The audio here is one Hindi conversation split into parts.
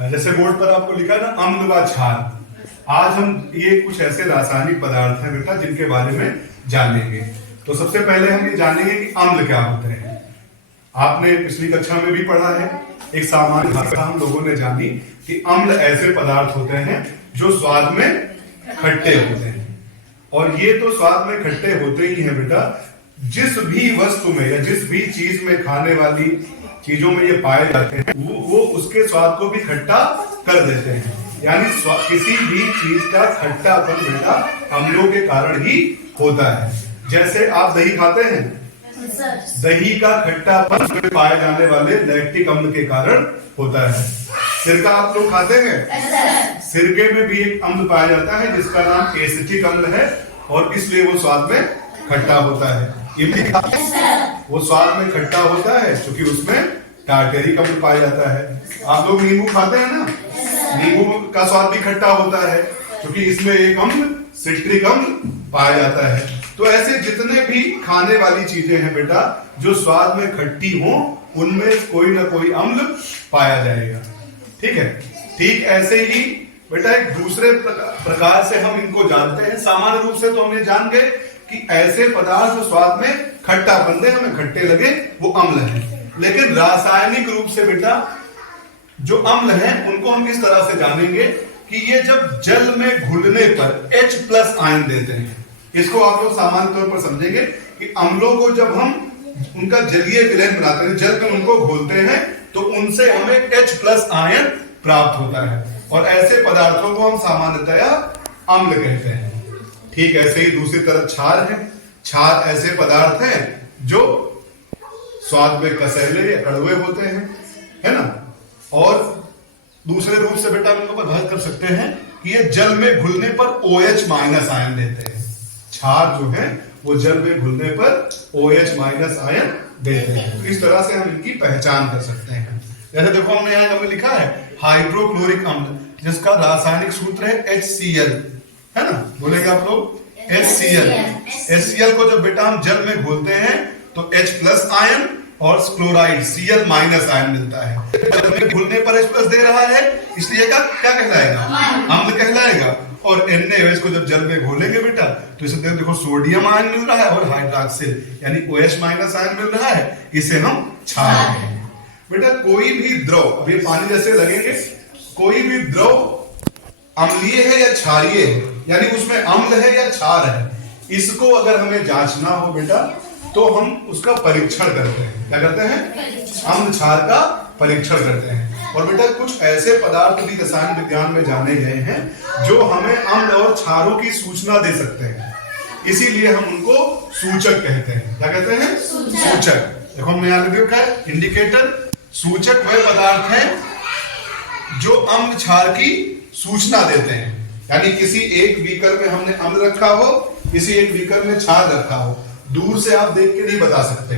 जैसे बोर्ड पर आपको लिखा है ना अम्ल व क्षार। आज हम ये कुछ ऐसे रासायनिक पदार्थ हैं बेटा जिनके बारे में जानेंगे। तो सबसे पहले हम ये जानेंगे कि अम्ल क्या होते हैं। आपने पिछली कक्षा में भी पढ़ा है, एक सामान्य भाषा हम लोगों ने जानी कि अम्ल ऐसे पदार्थ होते हैं जो स्वाद में खट्टे होते हैं। और ये तो स्वाद में खट्टे होते ही हैं बेटा, जिस भी वस्तु में या जिस भी चीज में खाने वाली चीजों में ये पाए जाते हैं वो उसके स्वाद को भी खट्टा कर देते हैं। यानी किसी भी चीज का खट्टापन बेटा अम्लों के कारण ही होता है। जैसे आप दही खाते हैं, दही का खट्टापन में पाए जाने वाले लैक्टिक अम्ल के कारण होता है। सिरका आप लोग खाते हैं, सिरके में भी एक अम्ल पाया जाता है जिसका नाम एसिटिक अम्ल है और इसलिए वो स्वाद में खट्टा होता है। इमली खाते हैं, वो स्वाद में खट्टा होता है क्योंकि उसमें टार्टेरिक अम्ल पाया जाता है। आप लोग नींबू खाते हैं ना, नींबू का स्वाद भी खट्टा होता है क्योंकि इसमें एक अम्ल सिट्रिक अम्ल पाया जाता है। तो ऐसे जितने भी खाने वाली चीजें हैं बेटा जो स्वाद में खट्टी हो उनमें कोई ना कोई अम्ल पाया जाएगा। ठीक है, ठीक ऐसे ही बेटा एक दूसरे प्रकार से हम इनको जानते हैं। सामान्य रूप से तो हमने जान गए कि ऐसे पदार्थ जो स्वाद में खट्टापन दे, हमें खट्टे लगे, वो अम्ल है। लेकिन रासायनिक रूप से बेटा जो अम्ल हैं उनको हम इस तरह से जानेंगे कि ये जब जल में घुलने पर H+ आयन देते हैं। इसको आप लोग सामान्य तौर पर समझेंगे कि अम्लों को जब हम उनका जलीय विलयन बनाते हैं, जल में उनको घोलते हैं तो उनसे हमें H+ आयन प्राप्त होता है और ऐसे पदार्थों को हम सामान्यतया अम्ल कहते हैं। ठीक ऐसे ही दूसरी तरफ क्षार है। क्षार ऐसे पदार्थ हैं जो स्वाद में कसैले या कड़वे होते हैं, है ना। और दूसरे रूप से बेटा हम लोग बात कर सकते हैं कि ये जल में घुलने पर OH- आयन देते हैं। क्षार जो है वो जल में घुलने पर OH- आयन देते हैं। इस तरह से हम इनकी पहचान कर सकते हैं। जैसे देखो हमने यहाँ हमने लिखा है हाइड्रोक्लोरिक अम्ल, जिसका रासायनिक सूत्र है HCl, है ना। बोलेंगे आप लोग HCl। HCl को जब बेटा हम जल में घोलते हैं तो H+ आयन और क्लोराइड Cl- आयन मिलता है। जल में घुलने पर H+ दे रहा है इसलिए क्या कहलाएगा, अम्ल कहलाएगा। और NaOH को जब जल में घोलेंगे बेटा तो इसे देखो सोडियम आयन मिल रहा है और हाइड्रोक्सिल यानी OH- आयन मिल रहा है, इसे हम क्षार कहते हैं। बेटा कोई भी द्रव, अब ये पानी जैसे लगेंगे, कोई भी द्रव अम्लीय है या क्षारीय है, यानी उसमें अम्ल है या क्षार है, इसको अगर हमें जांचना हो बेटा तो हम उसका परीक्षण करते हैं। क्या करते हैं, अम्ल क्षार का परीक्षण करते हैं। और बेटा कुछ ऐसे पदार्थ भी रसायन विज्ञान में जाने गए हैं जो हमें अम्ल और क्षारों की सूचना दे सकते हैं, इसीलिए हम उनको सूचक कहते हैं। क्या कहते हैं, सूचक। देखो हमने यहाँ लिखा है इंडिकेटर। सूचक वह पदार्थ हैं जो अम्ल क्षार की सूचना देते हैं। यानी किसी एक बीकर में हमने अम्ल रखा हो, किसी एक बीकर में क्षार रखा हो, दूर से आप देख के नहीं बता सकते।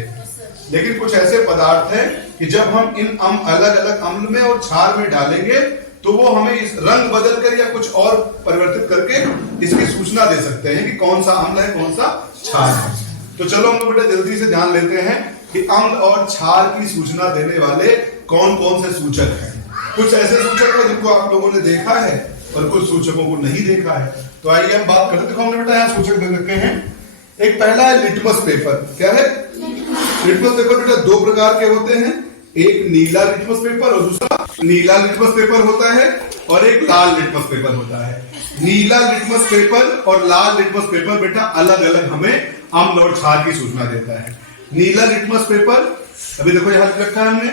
लेकिन कुछ ऐसे पदार्थ हैं कि जब हम इन अलग अलग अम्ल में और क्षार में डालेंगे तो वो हमें इस रंग बदल कर या कुछ और परिवर्तित करके इसकी सूचना दे सकते हैं कि कौन सा अम्ल है कौन सा क्षार है। तो चलो हम लोग बेटा जल्दी से जान लेते हैं कि अम्ल और क्षार की सूचना देने वाले कौन कौन से सूचक हैं। कुछ ऐसे सूचक हैं जिनको आप लोगों ने देखा है और कुछ सूचकों को नहीं देखा है। तो आइए हम बात करते हैं। देखो हमने बेटा यहाँ सूचक दे रखे हैं। एक पहला है लिटमस पेपर। क्या है, लिटमस पेपर बेटा दो प्रकार के होते हैं, एक नीला लिटमस पेपर और दूसरा नीला लिटमस पेपर होता है और एक लाल लिटमस पेपर होता है। नीला लिटमस पेपर और लाल लिटमस पेपर बेटा अलग अलग हमें अम्ल और क्षार की सूचना देता है। नीला लिटमस पेपर अभी देखो यहाँ रखा है हमने,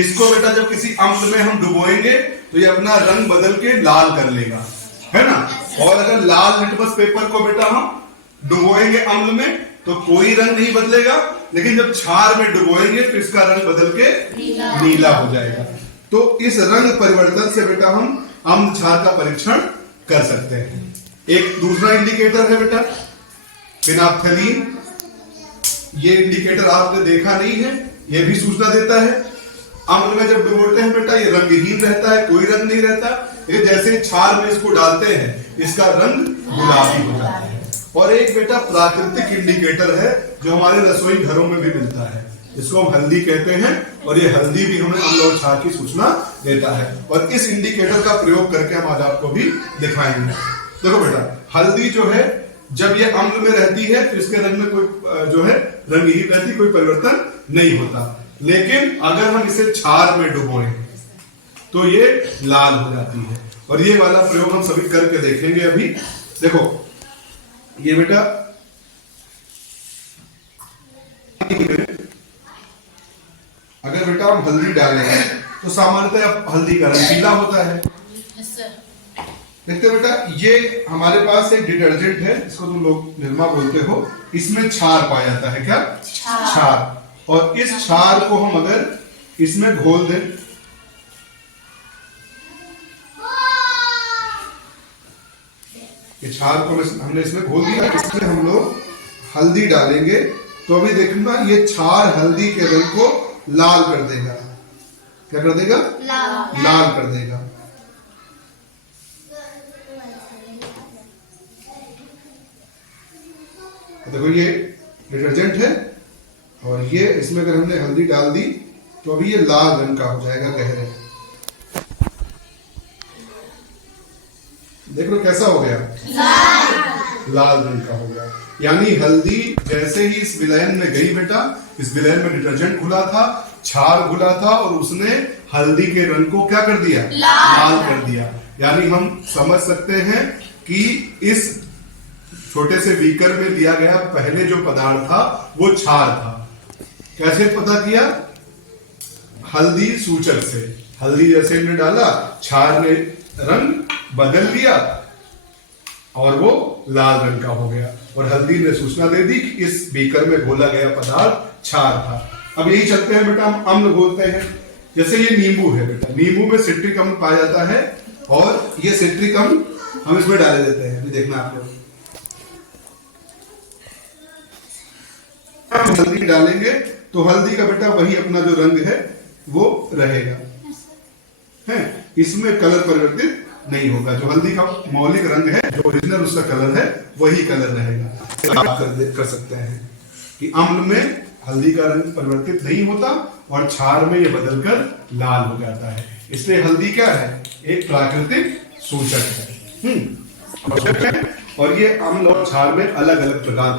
इसको बेटा जब किसी अम्ल में हम डुबोएंगे तो ये अपना रंग बदल के लाल कर लेगा, है ना। और अगर लाल लिटमस पेपर को बेटा हम डुबोएंगे अम्ल में तो कोई रंग नहीं बदलेगा, लेकिन जब क्षार में डुबोएंगे तो इसका रंग बदल के नीला हो जाएगा। तो इस रंग परिवर्तन से बेटा हम अम्ल क्षार का परीक्षण कर सकते हैं। एक दूसरा इंडिकेटर है बेटा फिनाप्थलीन। ये इंडिकेटर आपने देखा नहीं है, ये भी सूचना देता है। अम्ल में जब डुबोते हैं बेटा ये रंगहीन रहता है, कोई रंग नहीं रहता। ये जैसे क्षार में इसको डालते हैं इसका रंग गुलाबी हो जाता है। और एक बेटा प्राकृतिक इंडिकेटर है जो हमारे रसोई घरों में भी मिलता है। इसको हम हल्दी कहते हैं, और ये हल्दी भी हमें अम्ल और क्षार की सूचना देता है। और इस इंडिकेटर का प्रयोग करके हम आज आपको भी दिखाएंगे। देखो बेटा, हल्दी जो है जब ये अम्ल में रहती है तो इसके रंग में कोई जो है रंगहीन रहती, कोई परिवर्तन नहीं होता। लेकिन अगर हम इसे क्षार में डुबोएं तो ये लाल हो जाती है। और ये वाला प्रयोग हम सभी करके देखेंगे अभी। देखो ये बेटा, अगर बेटा हम हल्दी डालेंगे तो सामान्यतः हल्दी का रंग पीला होता है। देखते हो बेटा, ये हमारे पास एक डिटर्जेंट है, इसको तुम लोग निरमा बोलते हो, इसमें क्षार पाया जाता है। क्या? क्षार। और इस क्षार को हम अगर इसमें घोल दें, ये क्षार को हमने इसमें घोल दिया, इसमें हम लोग हल्दी डालेंगे तो अभी देखना ये क्षार हल्दी के रंग को लाल कर देगा। क्या कर देगा? लाल कर देगा। देखो ये डिटर्जेंट है और ये इसमें अगर हमने हल्दी डाल दी तो अभी ये लाल रंग का हो जाएगा, गहरे। देख लो कैसा हो गया? लाल रंग का हो गया। यानी हल्दी जैसे ही इस विलयन में गई बेटा, इस विलयन में डिटर्जेंट घुला था, क्षार घुला था, और उसने हल्दी के रंग को क्या कर दिया? लाल कर दिया। यानी हम समझ सकते हैं कि इस छोटे से बीकर में दिया गया पहले जो पदार्थ था वो क्षार था। कैसे पता किया? हल्दी सूचक से। हल्दी जैसे हमने डाला, क्षार ने रंग बदल लिया और वो लाल रंग का हो गया, और हल्दी ने सूचना दे दी कि इस बीकर में घोला गया पदार्थ क्षार था। अब यही चलते हैं बेटा, हम अम्ल घोलते हैं। जैसे ये नींबू है बेटा, नींबू में सिट्रिक अम्ल पाया जाता है, और ये सिट्रिक अम्ल हम इसमें डाले देते हैं। अभी देखना आप लोग, हल्दी डालेंगे तो हल्दी का बेटा वही अपना जो रंग है वो रहेगा, है, इसमें कलर परिवर्तित नहीं होगा। जो हल्दी का मौलिक रंग है, जो ओरिजिनल उसका कलर है, वही कलर रहेगा। आप कर सकते हैं कि अम्ल में हल्दी का रंग परिवर्तित नहीं होता और क्षार में ये बदलकर लाल हो जाता है। इसलिए हल्दी क्या है? एक प्राकृतिक सूचक है। और ये अम्ल और क्षार में अलग अलग प्रकार